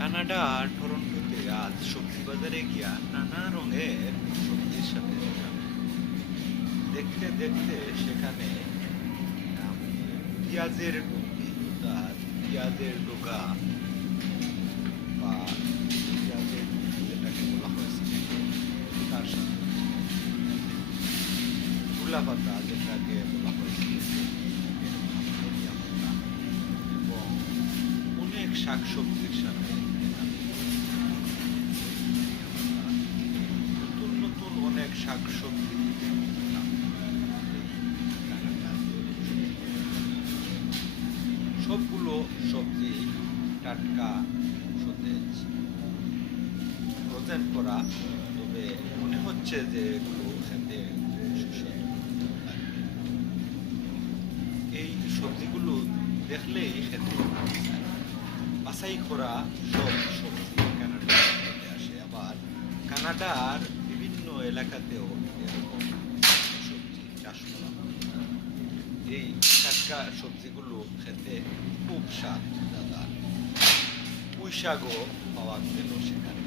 Canada টরন্টোতে আজ সবজি বাজারে গিয়া নানা রঙের সবজির সাথে দেখা মিলল। দেখতে দেখতে সেখানে আমি পেঁয়াজের টুকরি অর্থাৎ পেঁয়াজের ডোকা বা পেঁয়াজের যেটাকে বলা হয়েছে তার সাথে তুলা পাতা যেটাকে বলা হয়েছে ধনিয়া পাতা এবং অনেক শাকসবজির সাথে নতুন নতুন অনেক শাকসবজি পেলাম এই কানাডার সবগুলো সবজি টাটকা সতেজ ফ্রোজেন করা, তবে মনে হচ্ছে যে এগুলো খেতে সুস্বাদু লাগবে। এই সবজিগুলো দেখলেই খেতে মন চায়। বাছাই করা সব সবজি কানাডা থেকে আসে, আবার কানাডার বিভিন্ন এলাকাতেও এরকম সবজি চাষ করা হয়। এই টাটকা সবজিগুলো খেতে খুব স্বাদ দাদা। পুঁই শাকও পাওয়া গেল সেখানে।